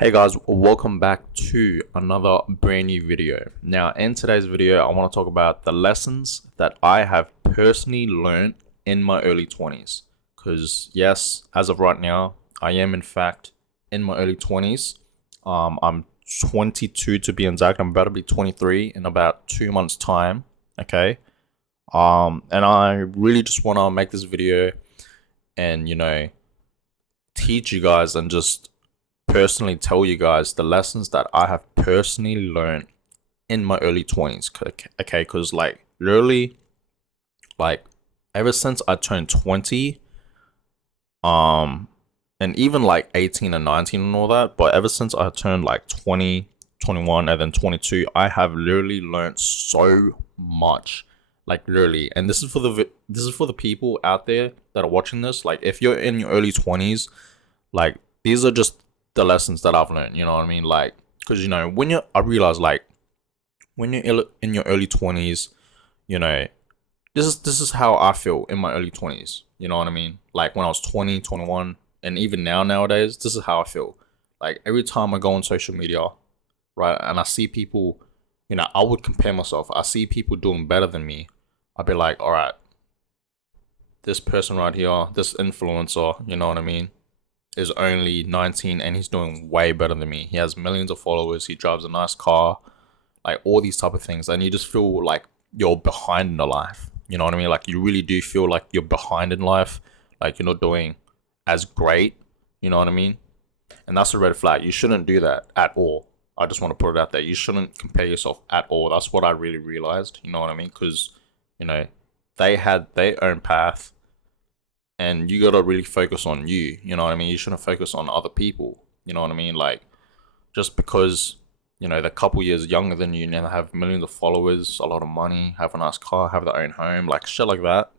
Hey guys, welcome back to another brand new video. Now, in today's video, I want to talk about the lessons that I have personally learned in my early 20s. Because, yes, as of right now, I am in fact in my early 20s. I'm 22 to be exact. I'm about to be 23 in about 2 months' time. Okay. And I really just want to make this video and, teach you guys and just personally tell you guys the lessons that I have personally learned in my early 20s. Okay, because literally, like ever since I turned 20, um, and even like 18 and 19 and all that, but ever since I turned like 20, 21, and then 22, I have literally learned so much. Like literally, and this is for the people out there that are watching this. Like, if you're in your early 20s, like these are just the lessons that I've learned. You know what I mean? Like, because I realize like when you're in your early 20s, you know, this is how I feel in my early 20s. You know what I mean? Like when I was 20, 21, and even nowadays, this is how I feel. Like every time I go on social media, right, and I see people, I would compare myself. I see people doing better than me. I'd be like, all right, this person right here, this influencer, you know what I mean, is only 19 and he's doing way better than me. He has millions of followers. He drives a nice car, like all these type of things. And you just feel like you're behind in the life. You know what I mean? Like you really do feel like you're behind in life. Like you're not doing as great. You know what I mean? And that's a red flag. You shouldn't do that at all. I just want to put it out there. You shouldn't compare yourself at all. That's what I really realized. You know what I mean? Because, you know, they had their own path and you gotta really focus on you. You know what I mean? You shouldn't focus on other people. You know what I mean? Like just because they're a couple years younger than you and they have millions of followers, a lot of money, have a nice car, have their own home, like shit like that.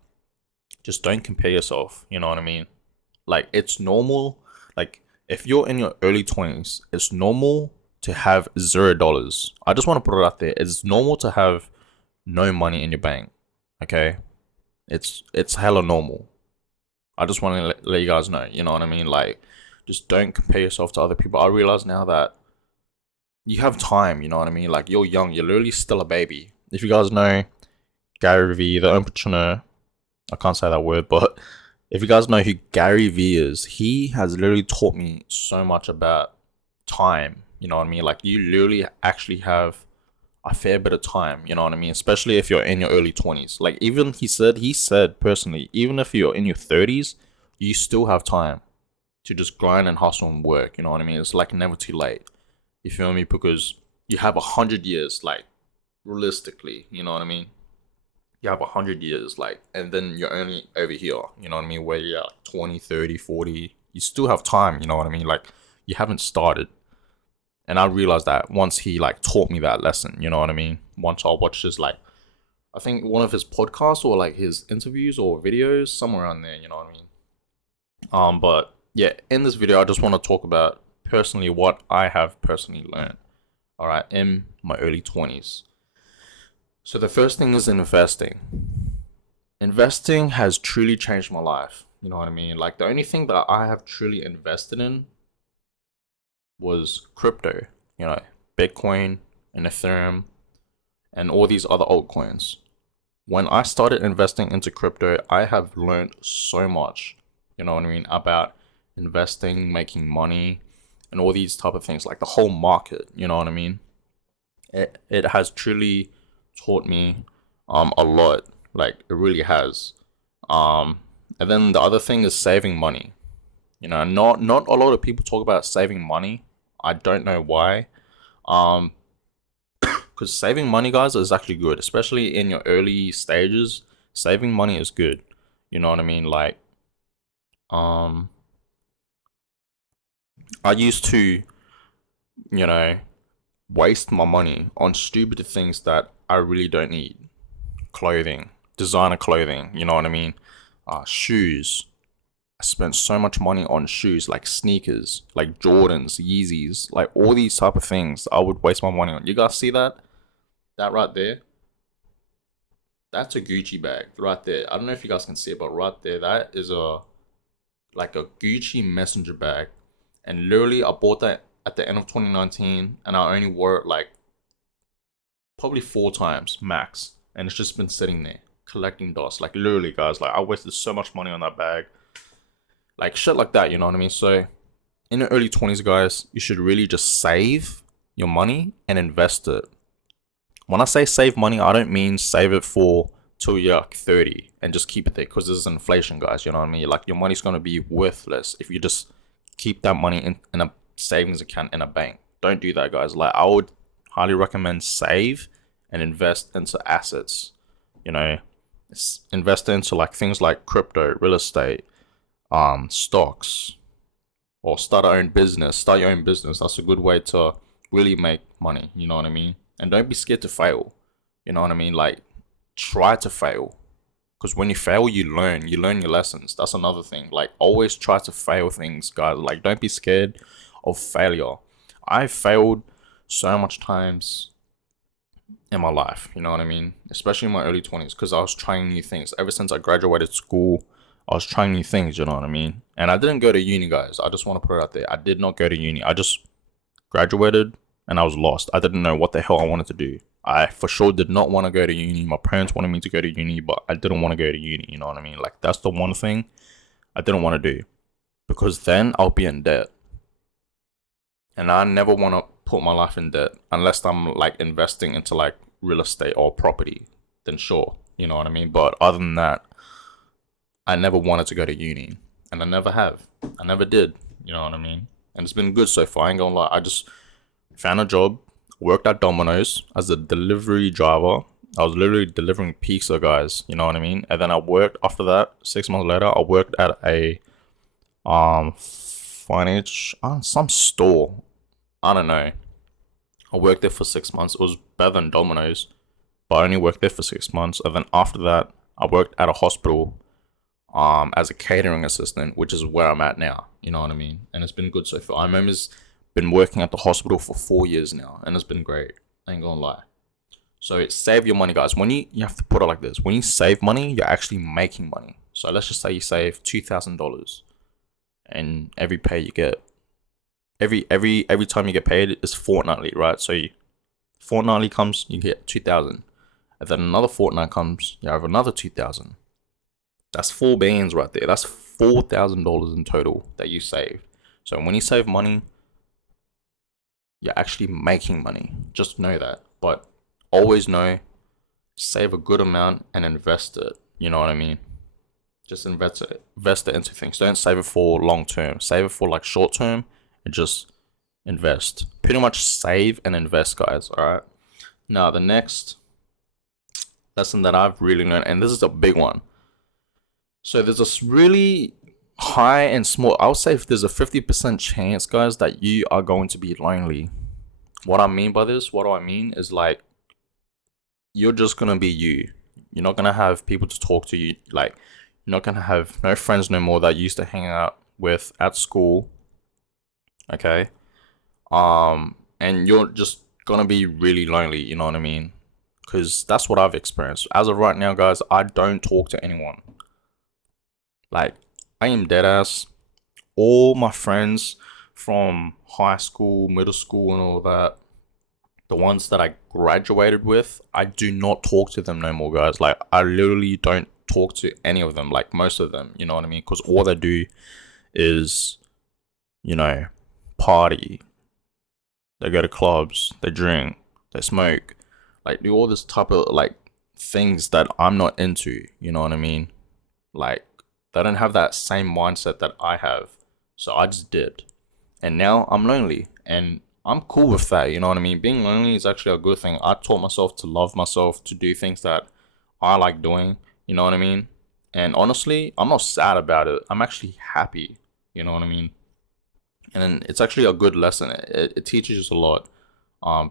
Just don't compare yourself. You know what I mean? Like it's normal. Like if you're in your early 20s, it's normal to have $0. I just want to put it out there. It's normal to have no money in your bank. Okay, it's hella normal. I just want to let you guys know, you know what I mean? Like, just don't compare yourself to other people. I realize now that you have time, you know what I mean? Like, you're young, you're literally still a baby. If you guys know Gary Vee, the entrepreneur, I can't say that word, but if you guys know who Gary Vee is, he has literally taught me so much about time, you know what I mean? Like, you literally actually have a fair bit of time, you know what I mean? Especially if you're in your early 20s. Like even he said personally, even if you're in your 30s, you still have time to just grind and hustle and work, you know what I mean? It's like never too late. You feel me? Because you have 100 years, like realistically, you know what I mean? You have 100 years, like, and then you're only over here, you know what I mean? Where you're like 20, 30, 40, you still have time, you know what I mean? Like, you haven't started. And I realized that once he like taught me that lesson, you know what I mean? Once I watched his like, I think one of his podcasts or like his interviews or videos, somewhere around there, you know what I mean? But yeah, in this video, I just want to talk about personally what I have personally learned. All right, in my early 20s. So the first thing is investing. Investing has truly changed my life. You know what I mean? Like the only thing that I have truly invested in was crypto. You know, Bitcoin and Ethereum and all these other altcoins. When I started investing into crypto, I have learned so much, you know what I mean, about investing, making money, and all these type of things, like the whole market, you know what I mean? It has truly taught me a lot. Like it really has. Um and then the other thing is saving money. You know, not a lot of people talk about saving money. I don't know why. Um because saving money, guys, is actually good, especially in your early stages. Saving money is good. You know what I mean? Like, um, I used to, you know, waste my money on stupid things that I really don't need. Clothing, designer clothing. You know what I mean? Shoes. I spent so much money on shoes, like sneakers, like Jordans, Yeezys, like all these type of things. I would waste my money on. You guys see that? That right there? That's a Gucci bag right there. I don't know if you guys can see it, but right there, that is a Gucci messenger bag. And literally, I bought that. at the end of 2019, and I only wore it like probably 4 times max, and it's just been sitting there collecting dust. Like literally, guys, like I wasted so much money on that bag, like shit like that. You know what I mean? So in the early 20s, guys, you should really just save your money and invest it. When I say save money, I don't mean save it for till you're like 30 and just keep it there, because this is inflation, guys. You know what I mean? Like your money's gonna be worthless if you just keep that money in a savings account in a bank. Don't do that, guys. Like I would highly recommend save and invest into assets. You know, invest into like things like crypto, real estate, stocks, or start your own business. Start your own business. That's a good way to really make money. You know what I mean? And don't be scared to fail. You know what I mean? Like try to fail, because when you fail, you learn. You learn your lessons. That's another thing. Like always try to fail things, guys. Like don't be scared of failure. I failed so much times in my life. You know what I mean? Especially in my early 20s, because I was trying new things. Ever since I graduated school, I was trying new things. You know what I mean? And I didn't go to uni, guys. I just want to put it out there. I did not go to uni. I just graduated and I was lost. I didn't know what the hell I wanted to do. I for sure did not want to go to uni. My parents wanted me to go to uni, but I didn't want to go to uni. You know what I mean? Like that's the one thing I didn't want to do, because then I'll be in debt. And I never want to put my life in debt unless I'm like investing into like real estate or property. Then sure, you know what I mean? But other than that, I never wanted to go to uni, and I never have. I never did. You know what I mean? And it's been good so far. I ain't gonna lie. I just found a job, worked at Domino's as a delivery driver. I was literally delivering pizza, guys. You know what I mean? And then I worked after that. 6 months later, I worked at a finance some store. I don't know. I worked there for 6 months. It was better than Domino's, but I only worked there for 6 months. And then after that, I worked at a hospital as a catering assistant, which is where I'm at now. You know what I mean? And it's been good so far. I remember been working at the hospital for 4 years now, and it's been great. I ain't gonna lie. So it's save your money, guys. When you have to put it like this: when you save money, you're actually making money. So let's just say you save $2,000, and every pay you get, every time you get paid is fortnightly, right? So fortnightly comes, you get 2,000, and then another fortnight comes, you have another 2,000. That's 4 bands right there. That's $4,000 in total that you saved. So when you save money, you're actually making money. Just know that. But always know, save a good amount and invest it. You know what I mean? Just invest it into things. Don't save it for long term. Save it for like short term and just invest. Pretty much save and invest, guys. All right. Now the next lesson that I've really learned, and this is a big one. So there's this really high and small, I would say if there's a 50% chance, guys, that you are going to be lonely. What I mean by this, what do I mean is like, you're just gonna be you. You're not gonna have people to talk to you. Like, you're not gonna have no friends no more that you used to hang out with at school. Okay. And you're just gonna be really lonely. You know what I mean? Because that's what I've experienced. As of right now, guys, I don't talk to anyone. Like, I am dead ass. All my friends from high school, middle school, and all that, the ones that I graduated with, I do not talk to them no more, guys. Like, I literally don't talk to any of them, like most of them, you know what I mean? Because all they do is, you know, party. They go to clubs, they drink, they smoke, like do all this type of like things that I'm not into, you know what I mean? Like, they don't have that same mindset that I have. So I just dipped. And now I'm lonely. And I'm cool with that, you know what I mean? Being lonely is actually a good thing. I taught myself to love myself, to do things that I like doing, you know what I mean? And honestly, I'm not sad about it. I'm actually happy, you know what I mean? And then it's actually a good lesson. It teaches you a lot,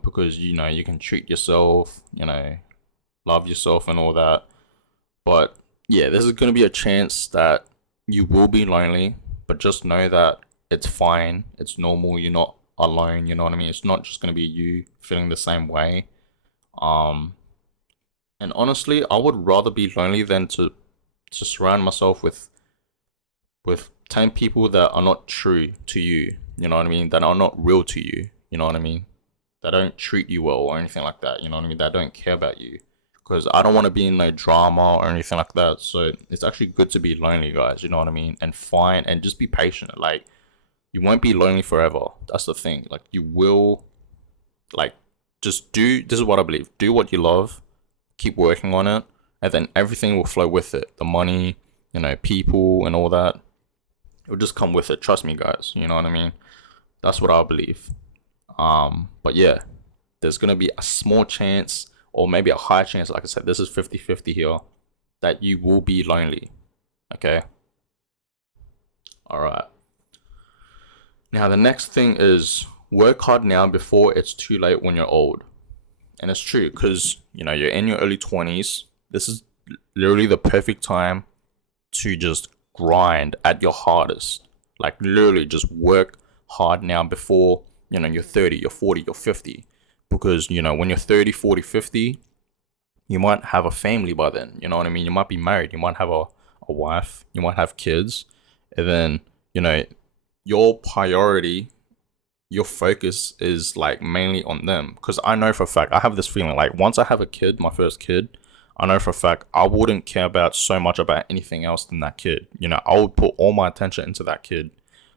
because, you know, you can treat yourself, you know, love yourself and all that. But yeah, this is going to be a chance that you will be lonely, but just know that it's fine. It's normal. You're not alone. You know what I mean? It's not just going to be you feeling the same way. Um, and honestly, I would rather be lonely than to surround myself with telling people that are not true to you, you know what I mean? That are not real to you, you know what I mean? That don't treat you well or anything like that, you know what I mean? That don't care about you. Because I don't want to be in no drama or anything like that. So it's actually good to be lonely, guys, you know what I mean? And fine, and just be patient. Like, you won't be lonely forever. That's the thing. Like, you will, like, just do, this is what I believe. Do what you love, keep working on it, and then everything will flow with it. The money, people and all that. It'll just come with it. Trust me, guys. You know what I mean? That's what I believe. But yeah, there's gonna be a small chance, or maybe a high chance, like I said, this is 50-50 here, that you will be lonely. Okay? Alright. Now the next thing is work hard now before it's too late when you're old. And it's true, because you're in your early 20s. This is literally the perfect time to just grind at your hardest. Like, literally just work hard now before you're 30, you're 40, you're 50. Because when you're 30, 40, 50, you might have a family by then. You know what I mean? You might be married, you might have a wife, you might have kids. And then your priority, your focus is like mainly on them. Because I know for a fact, I have this feeling like once I have a kid, my first kid, I know for a fact I wouldn't care about so much about anything else than that kid. I would put all my attention into that kid.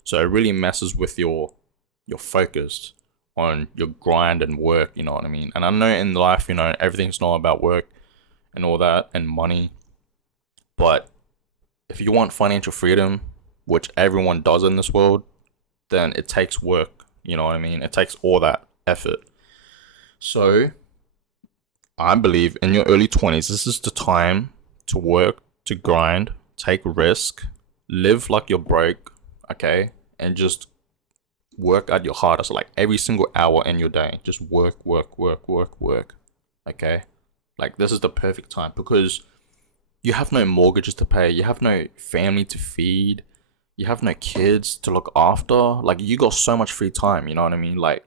So it really messes with your focus on your grind and work, you know what I mean? And I know in life, everything's not about work and all that and money. But if you want financial freedom, which everyone does in this world, then it takes work, you know what I mean? It takes all that effort. So I believe in your early 20s, this is the time to work, to grind, take risk, live like you're broke, okay? And just work at your hardest, like every single hour in your day. Just work, okay? Like, this is the perfect time because you have no mortgages to pay, you have no family to feed, you have no kids to look after. Like, you got so much free time, you know what I mean? Like,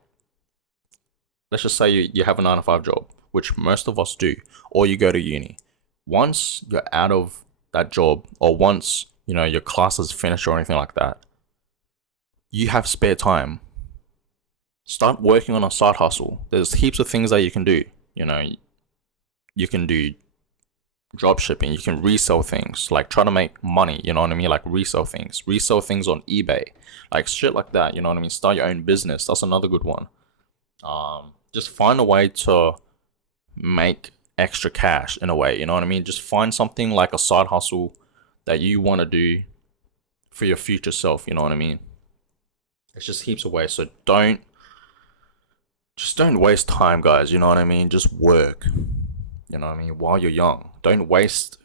let's just say you have a 9 to 5 job, which most of us do, or you go to uni. Once you're out of that job, or once your class is finished or anything like that, you have spare time. Start working on a side hustle. There's heaps of things that you can do. You can do drop shipping, you can resell things, like try to make money, you know what I mean? Like resell things on eBay, like shit like that, you know what I mean? Start your own business. That's another good one. Just find a way to make extra cash in a way, you know what I mean? Just find something like a side hustle that you want to do for your future self, you know what I mean? It's just heaps of ways. So don't waste time, guys, you know what I mean? Just work, you know what I mean, while you're young. Don't waste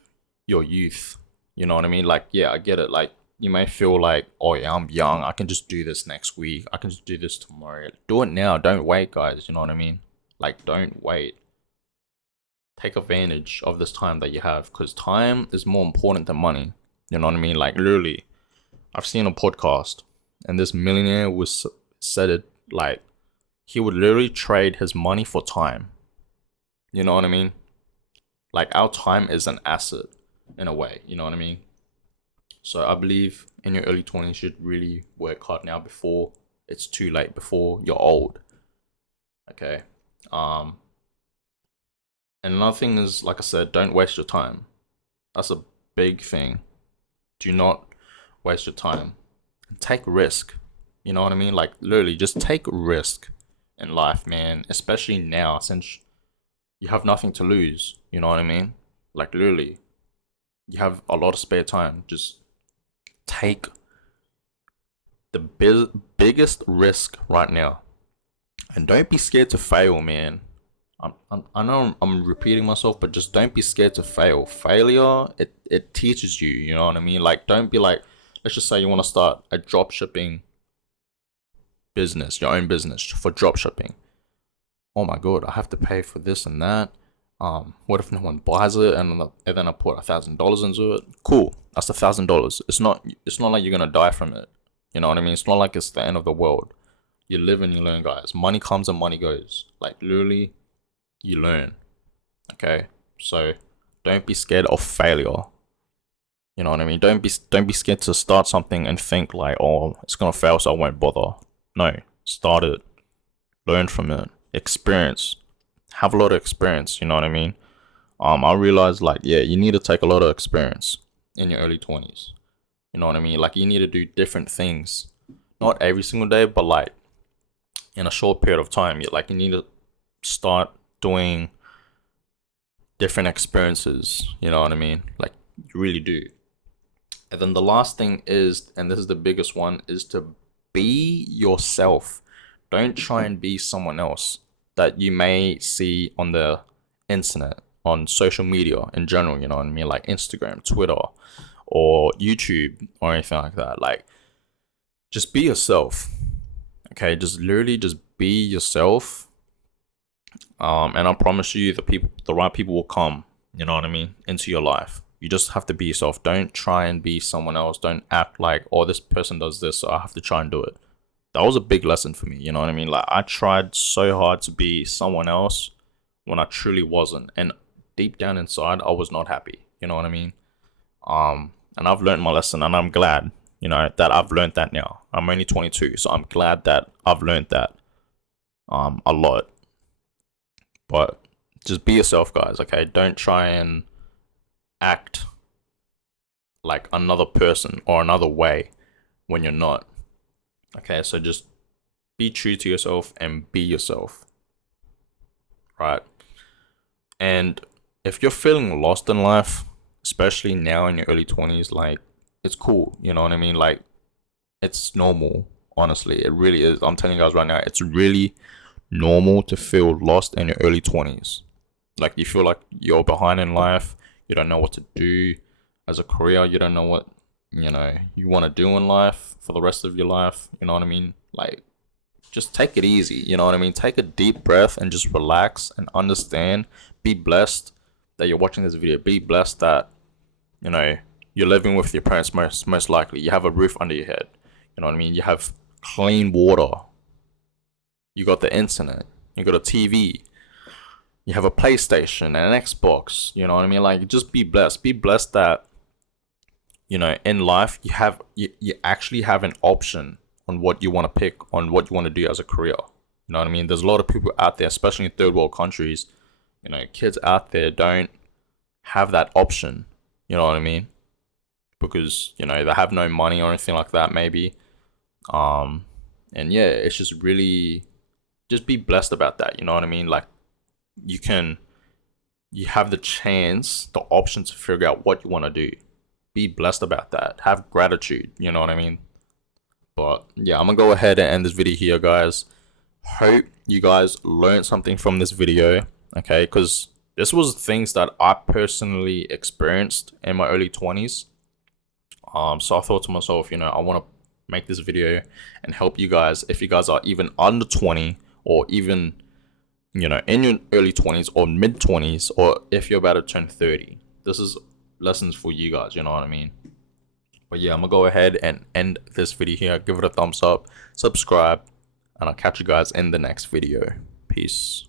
your youth, you know what I mean? Like, yeah, I get it. Like, you may feel like, oh yeah, I'm young, I can just do this next week, I can just do this tomorrow. Do it now. Don't wait, guys, you know what I mean? Like, don't wait. Take advantage of this time that you have, because time is more important than money, you know what I mean? Like, literally, I've seen a podcast and this millionaire said it, like, he would literally trade his money for time, you know what I mean? Like, our time is an asset in a way, you know what I mean? So I believe in your early 20s, you should really work hard now before it's too late, before you're old. Okay. And another thing is, like I said, don't waste your time. That's a big thing. Do not waste your time. Take risk. You know what I mean? Like, literally, just take risk in life, man. Especially now, since you have nothing to lose. You know what I mean? Like, literally, you have a lot of spare time. Just take the biggest risk right now, and don't be scared to fail, man. I know I'm repeating myself, but just don't be scared to fail. Failure, it teaches you, you know what I mean? Like, don't be like, let's just say you want to start a drop shipping business, your own business for drop shipping. Oh my god, I have to pay for this and that. What if no one buys it, and then I put $1,000 into it? Cool, that's $1,000. It's not like you're gonna die from it. You know what I mean? It's not like it's the end of the world. You live and you learn, guys. Money comes and money goes. Like, literally, you learn. Okay, so don't be scared of failure. You know what I mean? Don't be scared to start something and think like, oh, it's gonna fail, so I won't bother. No, start it, learn from it, experience, have a lot of experience. You know what I mean? I realized like, yeah, you need to take a lot of experience in your early 20s. You know what I mean? Like you need to do different things, not every single day, but like in a short period of time. You need to start doing different experiences. You know what I mean? Like you really do. And then the last thing is, and this is the biggest one, is to be yourself. Don't try and be someone else that you may see on the internet, on social media in general, you know what I mean? Like Instagram, Twitter, or YouTube, or anything like that. Like, just be yourself. Okay, just literally just be yourself. And I promise you, the right people will come. You know what I mean, into your life. You just have to be yourself. Don't try and be someone else. Don't act like, oh, this person does this, so I have to try and do it. That was a big lesson for me. You know what I mean? Like I tried so hard to be someone else when I truly wasn't, and deep down inside, I was not happy. You know what I mean? And I've learned my lesson, and I'm glad, that I've learned that now. I'm only 22, so I'm glad that I've learned that, a lot. But just be yourself, guys. Okay, don't try and act like another person or another way when you're not. Okay, so just be true to yourself and be yourself, right? And if you're feeling lost in life, especially now in your early 20s, like it's cool, you know what I mean? Like it's normal, honestly. It really is. I'm telling you guys right now, it's really normal to feel lost in your early 20s. Like you feel like you're behind in life, you don't know what to do as a career, you don't know what, you want to do in life for the rest of your life, you know what I mean? Like just take it easy, you know what I mean? Take a deep breath and just relax and understand. Be blessed that you're watching this video. Be blessed that, you know, you're living with your parents most likely. You have a roof under your head. You know what I mean? You have clean water. You got the internet. You got a TV. You have a PlayStation and an Xbox. You know what I mean? Like just be blessed. Be blessed that, in life you actually have an option on what you want to pick, on what you want to do as a career. You know what I mean? There's a lot of people out there, especially in third world countries, kids out there don't have that option. You know what I mean? Because, they have no money or anything like that, maybe. And yeah, it's just really, just be blessed about that. You know what I mean? Like, you have the chance, the option to figure out what you want to do. Be blessed about that. Have gratitude. You know what I mean? But yeah, I'm gonna go ahead and end this video here, guys. Hope you guys learned something from this video, okay? Because this was things that I personally experienced in my early 20s. So I thought to myself, I want to make this video and help you guys if you guys are even under 20 or even, in your early 20s or mid 20s, or if you're about to turn 30. This is lessons for you guys, you know what I mean? But yeah, I'm gonna go ahead and end this video here. Give it a thumbs up, subscribe, and I'll catch you guys in the next video. Peace.